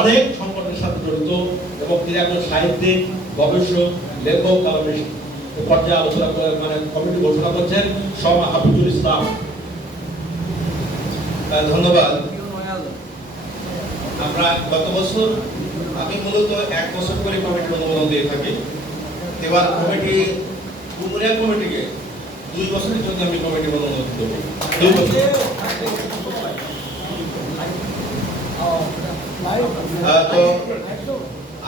অনেক সংগঠনের সাথে জড়িত এবং তিনি একজন সাহিত্যিক, গবেষক, লেখক পর্যায়ে আলোচনা করে মানে কমিটি ঘোষণা করছেন শর্মা হাফিজুল ইসলাম। ধন্যবাদ। আমরা গত বছর, আমি মূলত এক বছর করে কমিটির অনুমোদন দিয়ে থাকি। এবার কমিটি ডুমুরিয়া কমিটিকে দুই বছরের জন্য আমি কমিটির অনুমোদন দেবো। দুই বছর। তো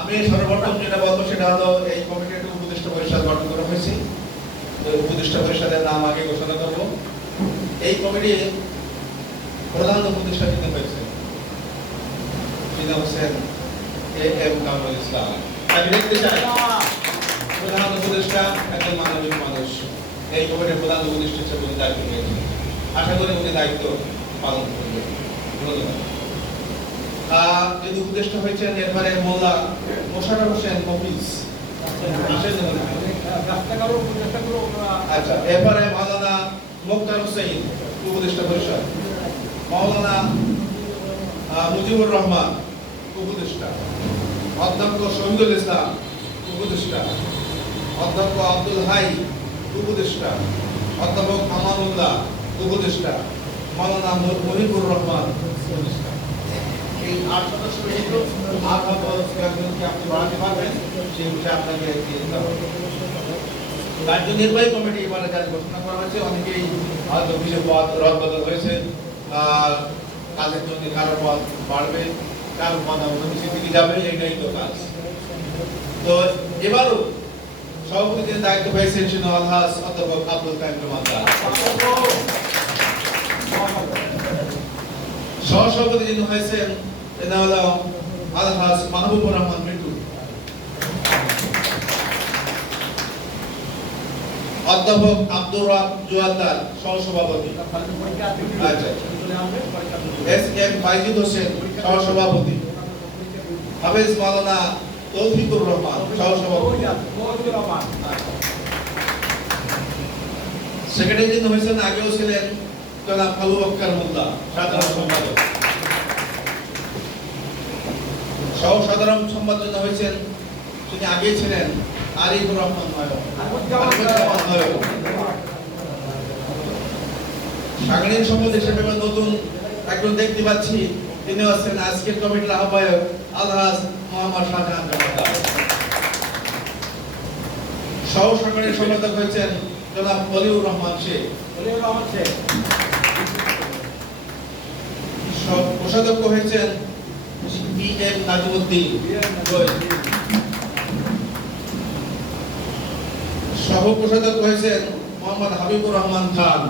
আমি সর্বপ্রথম যেটা বলব সেটা হলো এই কমিটির একটা উপদেষ্টা পরিষদ গঠন করা হয়েছে। তো উপদেষ্টা পরিষদের নাম আগে ঘোষণা করব। এই কমিটি প্রধান উপদেষ্টা যিনি হয়েছে তিনি হোসেন, এ এম কামরুল ইসলাম। আমি দেখতে চাই প্রধান উপদেষ্টা একজন মানবিক মানুষ। এই কমিটির প্রধান উপদেষ্টা হিসেবে দায়িত্ব নিয়েছেন। আশা করি উনি দায়িত্ব পালন করবেন। ধন্যবাদ। যিনি উপদেষ্টা হয়েছেন এরপরে মোল্লা মোশাররফ হোসেন মফিজ। আচ্ছা এরপরে মাওলানা মুক্তার হোসেন উপদেষ্টা পরিষদ। মাওলানা মুজিবুর রহমান উপদেষ্টা। অধ্যক্ষ শহীদুল ইসলাম উপদেষ্টা। অধ্যক্ষ আব্দুল হাই উপদেষ্টা। অধ্যাপক আমানুল্লাহ উপদেষ্টা। মাওলানা মুহিবুর রহমান উপদেষ্টা। এই আট করা হয়েছে। অনেকেই হয়তো হয়েছে সহসভাপতি যিনি হয়েছেন এটা হলো আলহাস মাহবুবুর রহমান মিটু অধ্যাপক আব্দুর রাব সহসভাপতি এস এম হোসেন সহসভাপতি হাফেজ মাওলানা তৌফিকুর রহমান সহসভাপতি সেক্রেটারি যিনি হয়েছেন আগেও ছিলেন জনাব আবু বক্কর মোল্লা সাধারণ সম্পাদক সহ সাধারণ সম্পাদক হয়েছেন তিনি আগে ছিলেন আরিফুর রহমান নয়ন রহমান সাংগঠনিক সম্পাদক হিসেবে নতুন একজন দেখতে পাচ্ছি তিনি হচ্ছেন আজকের কমিটির আহ্বায়ক আলহাজ মোহাম্মদ শাহজাহান সহ সাংগঠনিক সম্পাদক হয়েছেন জনাব অলিউর রহমান শেখ। সহ কোষাধ্যক্ষ হয়েছেন এম নাজিমুদ্দিন সহ কোষাধ্যক্ষ হয়েছেন মোহাম্মদ হাবিবুর রহমান খান।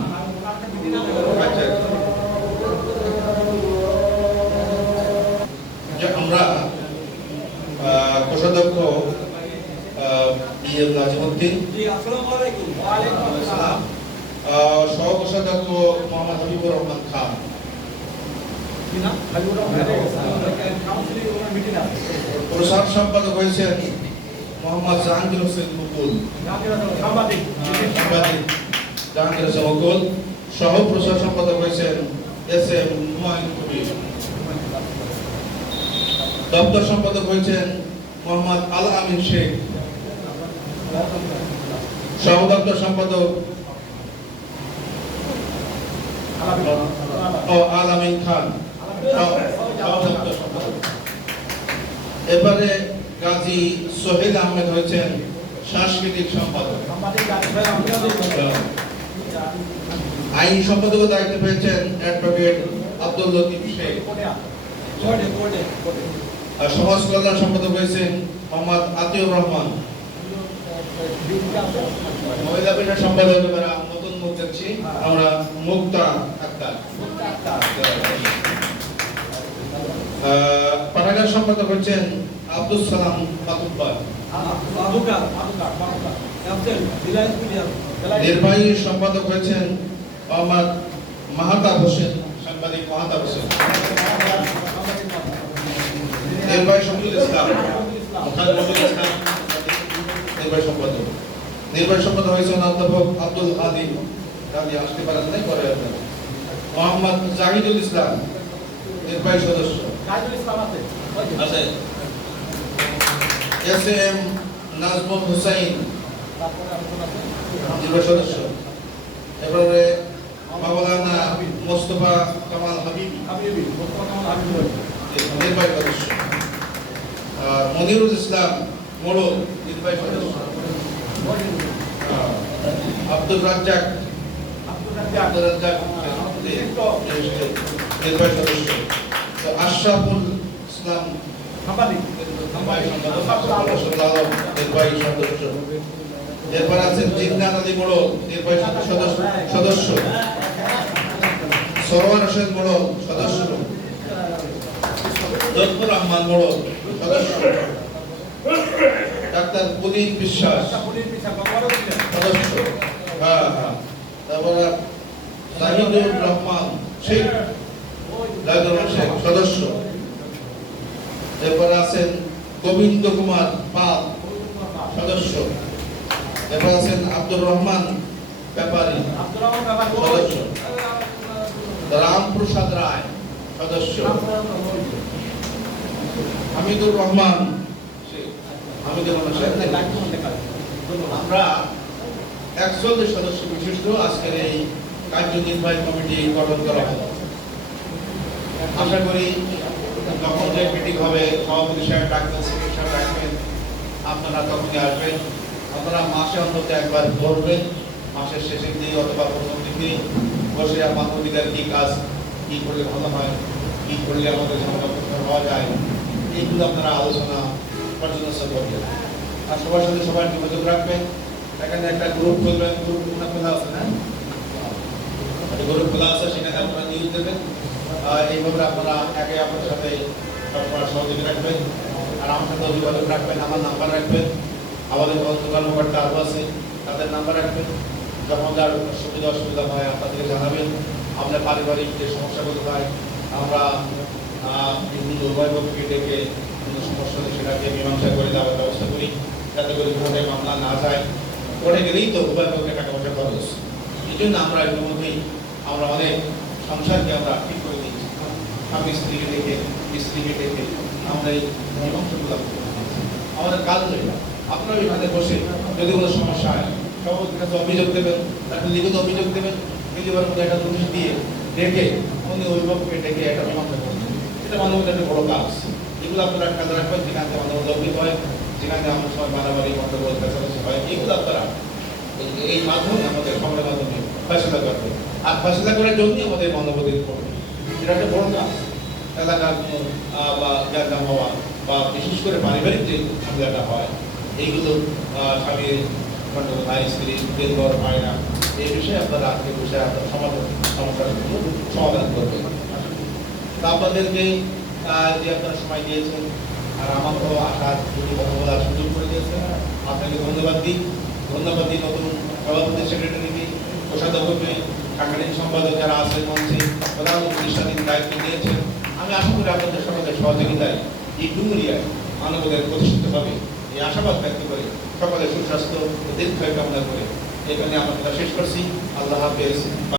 আচ্ছা। আমরা আহ, কোষাধ্যক্ষ পি এম নাজিমুদ্দিন। সহ কোষাধ্যক্ষ মোহাম্মদ হাবিবুর রহমান খান। প্রসার সম্পাদক হয়েছেন মোহাম্মদ জাহাঙ্গীর হোসেন মুকুল। সাংবাদিক। জাহাঙ্গীর হোসেন মুকুল। সহ প্রসার সম্পাদক হয়েছেন এস এম হুমায়ুন কবির। দপ্তর সম্পাদক হয়েছেন মোহাম্মদ আল আমিন শেখ। সহ দপ্তর সম্পাদক ও আল আমিন খান। এবারে গাজী সোহেল আহমেদ হয়েছেন সাংস্কৃতিক সম্পাদক। আইন সম্পাদক দায়িত্ব পেয়েছেন অ্যাডভোকেট আব্দুল লতিফ শেখ। আর সমাজ কল্যাণ সম্পাদক হয়েছেন মোহাম্মদ আতিউর রহমান। মহিলা পেশা সম্পাদক এবার নতুন মুখ দেখছি। আমরা মুক্তা সম্পাদক হচ্ছেন আব্দুল সালাম মাতুব্বার নির্বাহী সম্পাদক হয়েছেন মোহাম্মদ মাহাতাব হোসেন সাংবাদিক মাহাতাব হোসেন। নির্বাহী শফিউল ইসলাম। ইসলাম নির্বাহী সম্পাদক। নির্বাহী সম্পাদক হয়েছেন অধ্যাপক আব্দুল হাদি গান্ধী আসতে পারেন নাই পরে মোহাম্মদ জাহিদুল ইসলাম নির্বাহী সদস্য। আছে। এস এম নাজমুল হুসাইন সদস্য। এবারে মাওলানা মোস্তফা কামাল হাবিবি। নির্বাহী সদস্য। মনিরুল ইসলাম মোড়ল নির্বাহী সদস্য। আব্দুল রাজ্জাক। আব্দুল রাজ্জাক। নির্বাহী সদস্য। আশরাফুল ইসলাম নির্বাহী সদস্য এরপর আছেন জিন্নাত আলী মোড়ল নির্বাহী সদস্য সরওয়ার হোসেন মোড়ল সদস্য। দত্তুর রহমান মোড়ল সদস্য। ডাক্তার পুনীত বিশ্বাস সদস্য। হ্যাঁ হ্যাঁ। তারপরে জাহিদুর রহমান শেখ। রহমান শেখ সদস্য। এরপর আছেন গোবিন্দ কুমার পাল সদস্য। এরপর আছেন আব্দুর রহমান ব্যাপারী সদস্য। রামপ্রসাদ রায় সদস্য। হামিদুর রহমান। শেখ। হামিদুর রহমান আমরা একচল্লিশ সদস্য বিশিষ্ট আজকের এই কার্যনির্বাহী কমিটি গঠন করা হলো আশা করি যখন মিটিং হবে, সভাপতি সাহেব ডাকবেন সেক্রেটারি সাহেব ডাকবেন, আপনারা তখনই আসবেন। আপনারা মাসে অন্তত একবার ধরবেন মাসের শেষের দিকে অথবা প্রথম দিকে বসে মানবাধিকার কি কাজ, কি করলে ভালো হয়, কি করলে আমাদের ঝামেলা হওয়া যায়, এইগুলো আপনারা আলোচনা পর্যালোচনা করবেন আর সবার সাথে সবার যোগাযোগ রাখবেন। এখানে একটা গ্রুপ খুলবেন গ্রুপ খোলা আছে না? গ্রুপ খোলা আছে, সেখানে আপনারা নিউজ দেবেন। এইভাবে আপনারা একে আপনার সাথে আপনারা সহযোগী রাখবেন আর আমার সাথে যোগাযোগ রাখবেন আমার নাম্বার রাখবেন আমাদের তদন্ত কর্মকর্তা আরও আছে তাদের নাম্বার রাখবেন যখন যার সুবিধা অসুবিধা হয় আপনাদেরকে জানাবেন আপনার পারিবারিক যে সমস্যাগুলো হয় আমরা বিভিন্ন উভয় ডেকে বিভিন্ন সমস্যা হলে সেটাকে মীমাংসা করে দেওয়ার ব্যবস্থা করি যাতে করে কোর্টে মামলা না যায় কোর্টে গেলেই তো উভয় পক্ষে টাকা পয়সা খরচ এই জন্য আমরা ইতিমধ্যেই আমরা অনেক সংসারকে আমরা ঠিক করে দিয়েছি স্বামী স্ত্রীকে ডেকে স্ত্রীকে ডেকে আমরা এই মীমাংসাগুলো। আমাদের কাজ হয়ে আপনারা এখানে বসে যদি কোনো সমস্যা হয় সভাপতির কাছে অভিযোগ দেবেন তাকে লিখিত অভিযোগ দেবেন মিলিবার মধ্যে একটা নোটিশ দিয়ে ডেকে উনি অভিভাবককে ডেকে একটা মীমাংসা করবেন এটা মানব একটা বড় কাজ। এগুলো আপনারা কাজে রাখবেন, যেখানে মানব লব্ধিত হয়, যেখানে আমার সময় মারামারি, গন্ডগোল কাছাকাছি হয়, এগুলো আপনারা এই- মাধ্যমে আমাদের সময়ের মাধ্যমে ফেসলা করবে আর ফেসলা করার জন্যই আমাদের মানবাধিক করবে এটা একটা বড় কাজ এলাকার বা গ্যাঞ্জাম হওয়া, বা বিশেষ করে পারিবারিক যে ঝামেলাটা হয়, এইগুলো গন্ডগোল ভাই স্ত্রী বেদর ভাইরা এই বিষয়ে আপনারা আজকে বসে আপনার সমাধান সমস্যাগুলো সমাধান করবেন। আপনাদেরকে যে আপনারা সময় দিয়েছেন, আর আমাকেও আসার যদি কথা বলার সুযোগ করে দিয়েছেন, আপনাকে ধন্যবাদ দিই। ধন্যবাদ দিই নতুন সভাপতি সেক্রেটারিকে, কোষাধ্যক্ষকে সাংগঠনিক সম্পাদক যারা আছেন মঞ্চে প্রধানমন্ত্রী প্রতিষ্ঠানের দায়িত্ব নিয়েছেন আমি আশা করি আপনাদের সকলের সহযোগিতায় এই ডুমুরিয়ায় মানবদের প্রতিষ্ঠিত হবে এই আশাবাদ ব্যক্ত করে সকলের সুস্বাস্থ্য ও দীর্ঘায় কামনা করে এখানে আমার কথা শেষ করছি আল্লাহ হাফেজ